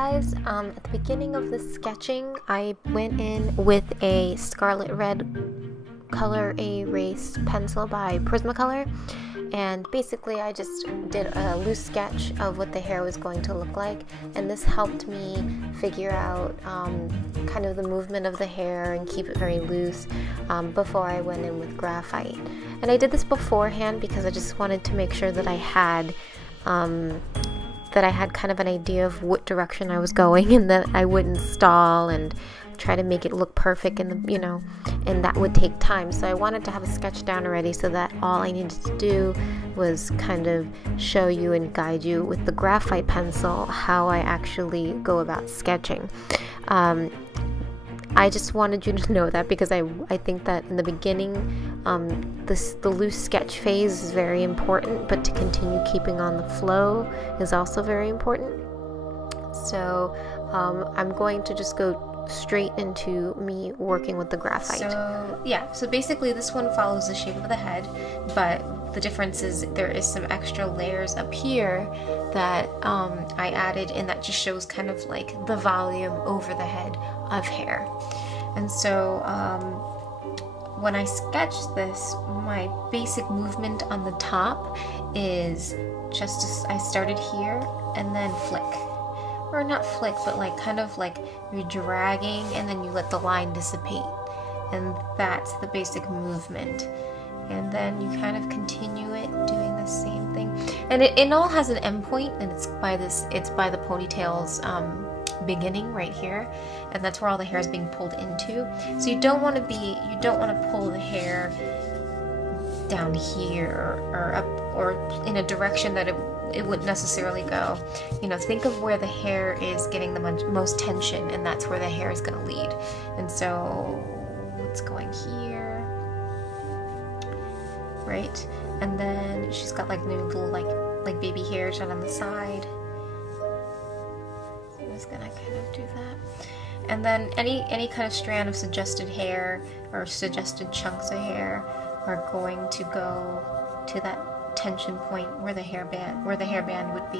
guys, at the beginning of the sketching, I went in with a scarlet red color erase pencil by Prismacolor, and basically I just did a loose sketch of what the hair was going to look like, and this helped me figure out kind of the movement of the hair and keep it very loose before I went in with graphite. And I did this beforehand because I just wanted to make sure that I had kind of an idea of what direction I was going, and that I wouldn't stall and try to make it look perfect, and and that would take time. So I wanted to have a sketch down already, so that all I needed to do was kind of show you and guide you with the graphite pencil how I actually go about sketching. I just wanted you to know that because I think that in the beginning, the loose sketch phase is very important, but to continue keeping on the flow is also very important. So I'm going to just go straight into me working with the graphite. So basically this one follows the shape of the head, but the difference is there is some extra layers up here that I added, and that just shows kind of like the volume over the head of hair. And so when I sketched this, my basic movement on the top is I started here and then flick. Or not flick, but like kind of like you're dragging and then you let the line dissipate. And that's the basic movement. And then you kind of continue it doing the same thing. And it all has an end point, and it's by the ponytail's beginning right here, and that's where all the hair is being pulled into. So you don't want to pull the hair down here or up or in a direction that it wouldn't necessarily go. Think of where the hair is getting the most tension, and that's where the hair is going to lead. And so it's going here, right? And then she's got like new little like baby hairs down on the side. So I'm just gonna kind of do that. And then any kind of strand of suggested hair or suggested chunks of hair are going to go to that tension point where the hairband would be,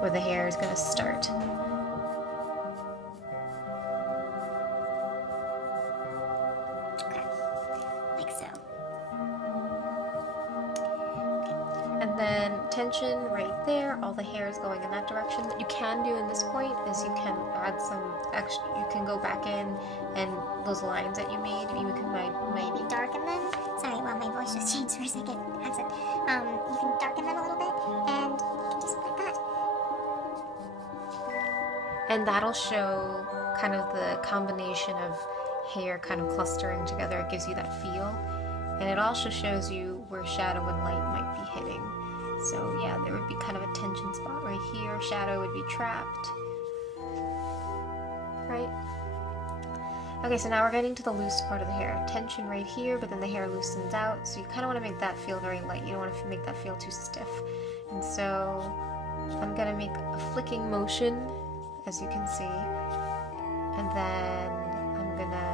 where the hair is going to start. Like so. And then tension right there, all the hair is going in that direction. What you can do in this point is you can add some extra, you can go back in and those lines that you made, you can maybe darken them. Sorry, well, my voice just changed for a second. Accent. You can darken them a little bit, and just like that. And that'll show kind of the combination of hair kind of clustering together. It gives you that feel. And it also shows you where shadow and light might be hitting. So yeah, there would be kind of a tension spot right here. Shadow would be trapped. Right? Okay, so now we're getting to the loose part of the hair. Tension right here, but then the hair loosens out. So you kind of want to make that feel very light. You don't want to make that feel too stiff. And so I'm going to make a flicking motion, as you can see. And then I'm going to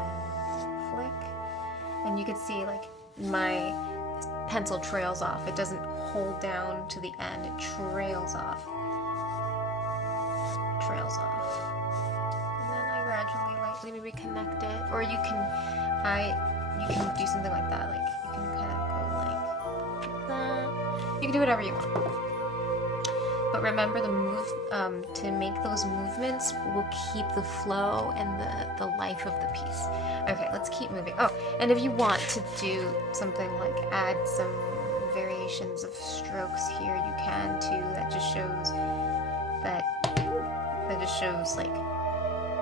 flick. And you can see like my pencil trails off. It doesn't hold down to the end. It trails off. Trails off. And then I gradually lightly maybe connect it, or you can do something like that. Like you can kind of go like that. You can do whatever you want. But remember, to make those movements will keep the flow and the life of the piece. Okay, let's keep moving. Oh, and if you want to do something like add some variations of strokes here, you can too. That just shows like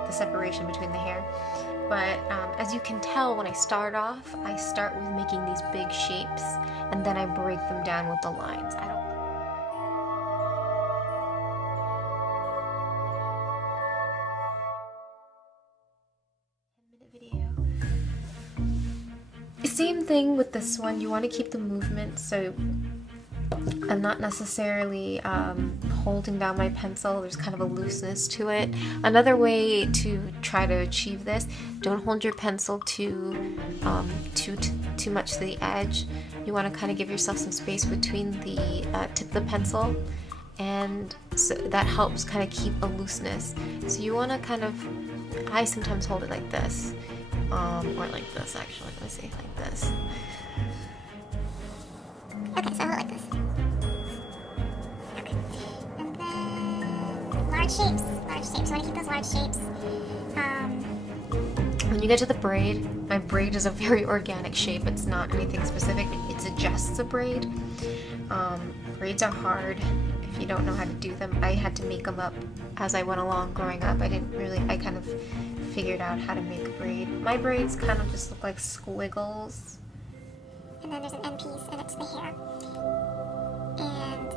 the separation between the hair. But as you can tell, when I start off, I start with making these big shapes, and then I break them down with the lines. Same thing with this one. You want to keep the movement, so I'm not necessarily holding down my pencil. There's kind of a looseness to it. Another way to try to achieve this, don't hold your pencil too much to the edge. You want to kind of give yourself some space between the tip of the pencil and so that helps kind of keep a looseness. So you want to kind of, I sometimes hold it like this, or like this actually, let me see, like this. Okay, so I like this. Okay. And then large shapes. Large shapes. You want to keep those large shapes. When you get to the braid, my braid is a very organic shape. It's not anything specific. It suggests a braid. Braids are hard if you don't know how to do them. I had to make them up as I went along growing up. I kind of figured out how to make a braid. My braids kind of just look like squiggles. And then there's an end piece, and it's the hair. And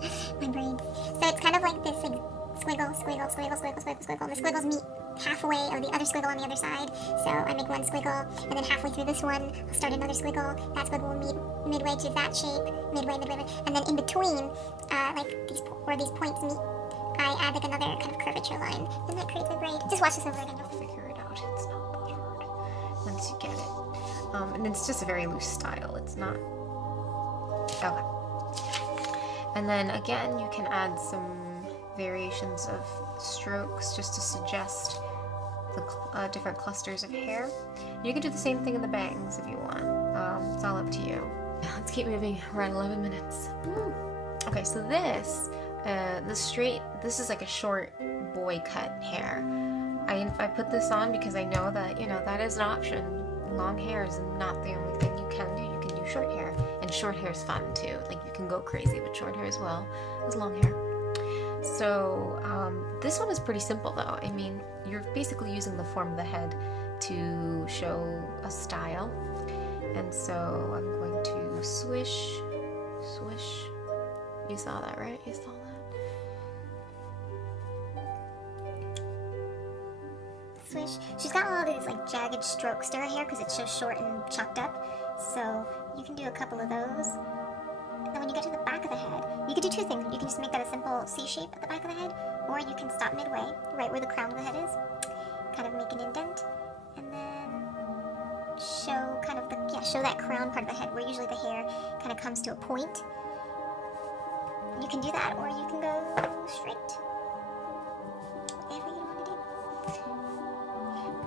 yeah. My braids. So it's kind of like this, like, squiggle, squiggle, squiggle, squiggle, squiggle, squiggle. And the squiggles meet halfway of the other squiggle on the other side. So I make one squiggle, and then halfway through this one, I'll start another squiggle. That squiggle will meet midway to that shape, midway, and then in between, like these points meet, I add like another kind of curvature line, and that creates a braid. Just watch this over again. You'll figure it out. It's not that hard once you get it. And it's just a very loose style. It's not. Okay. And then again, you can add some variations of strokes just to suggest the different clusters of hair. You can do the same thing in the bangs if you want. It's all up to you. Let's keep moving. We're at 11 minutes. Okay, so this is like a short boy cut hair. I put this on because I know that, you know, that is an option. Long hair is not the only thing you can do. You can do short hair, and short hair is fun too. Like, you can go crazy with short hair as well as long hair. So this one is pretty simple though. I mean, you're basically using the form of the head to show a style. And so I'm going to swish, swish. You saw that, right? You saw that? Swish. She's got all these like jagged strokes to her hair because it's so short and chopped up. So you can do a couple of those. And then when you get to the back of the head, you can do two things. You can just make that a simple C shape at the back of the head, or you can stop midway, right where the crown of the head is, kind of make an indent, and then show kind of show that crown part of the head where usually the hair kind of comes to a point. You can do that, or you can go straight. Whatever you want to do.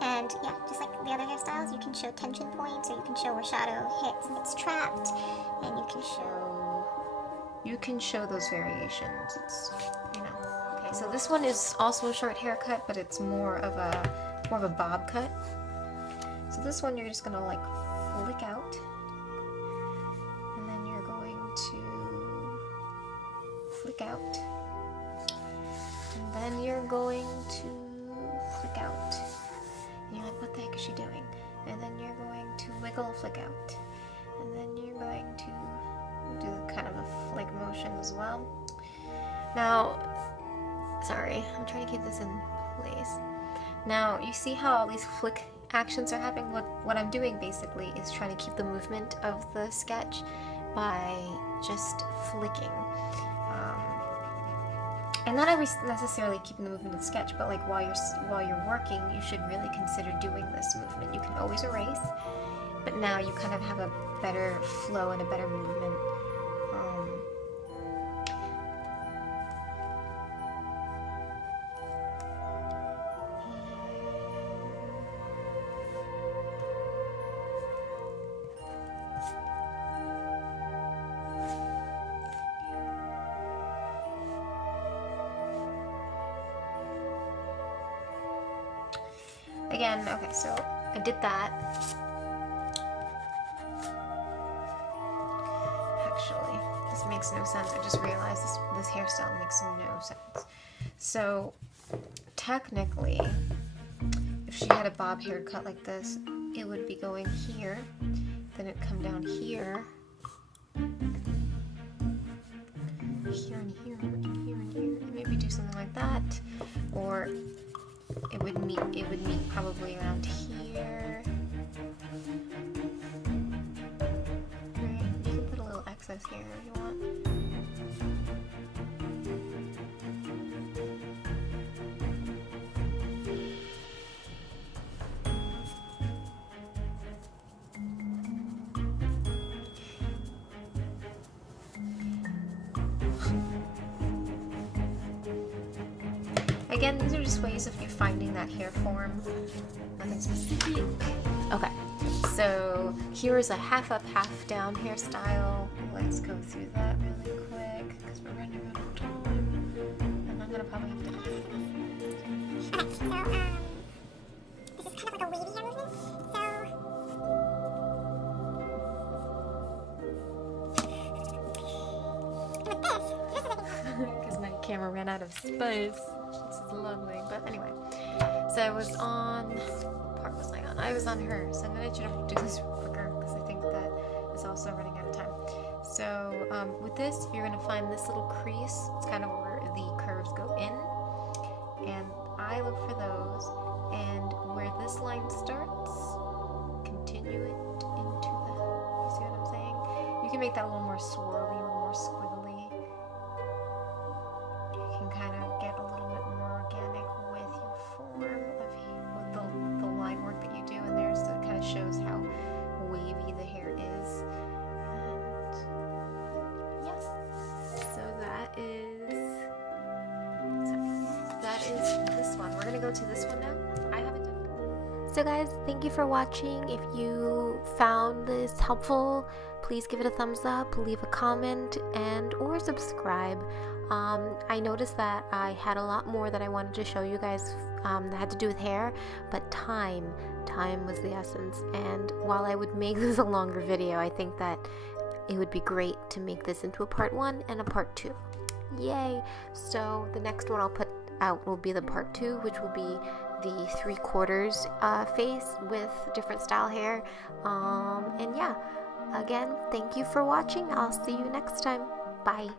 And yeah, just like the other hairstyles, you can show tension points, or you can show where shadow hits and it's trapped, and you can show those variations. It's, you know. Okay, so this one is also a short haircut, but it's more of a bob cut. So this one you're just gonna like flick out, and then you're going to flick out, and then you're going to flick out. And you're like, what the heck is she doing? And then you're going to wiggle, flick out, and then you're going to do kind of a flick motion as well. Now, sorry, I'm trying to keep this in place. Now, you see how all these flick actions are happening? What I'm doing basically is trying to keep the movement of the sketch by just flicking. And not necessarily keeping the movement of the sketch, but like while you're working, you should really consider doing this movement. You can always erase, but now you kind of have a better flow and a better movement. Again, okay, so I did that. Actually, this makes no sense. I just realized this hairstyle makes no sense. So, technically, if she had a bob haircut like this, it would be going here, then it'd come down here, here and here, and here and here, and maybe do something like that, or it would meet probably around here. Right, you can put a little excess here if you want. Again, these are just ways of you finding that hair form. Nothing specific. Okay, so here is a half up, half down hairstyle. Let's go through that really quick because we're running out of time. And I'm gonna probably have to. Okay, so this is kind of like a wavy hair movement. So with this is Because my camera ran out of space. This is lovely. But anyway, so I was on. What part was I on? I was on her. So I'm gonna try to do this quicker because I think that is also running out of time. So with this, you're gonna find this little crease. It's kind of where the curves go in, and I look for those. And where this line starts, continue it into the. You see what I'm saying? You can make that a little more swirly, a little more squiggly. You can kind of get a little bit more organic with your form with the line work that you do in there, so it kind of shows how wavy the hair is. And yeah, so that is this one. We're gonna go to this one now. I haven't done it. So guys, thank you for watching. If you found this helpful, please give it a thumbs up, leave a comment, and or subscribe. I noticed that I had a lot more that I wanted to show you guys that had to do with hair, but time was the essence. And while I would make this a longer video, I think that it would be great to make this into a part 1 and a part 2. Yay! So the next one I'll put out will be the part 2, which will be the 3/4 face with different style hair. And yeah, again, thank you for watching. I'll see you next time. Bye.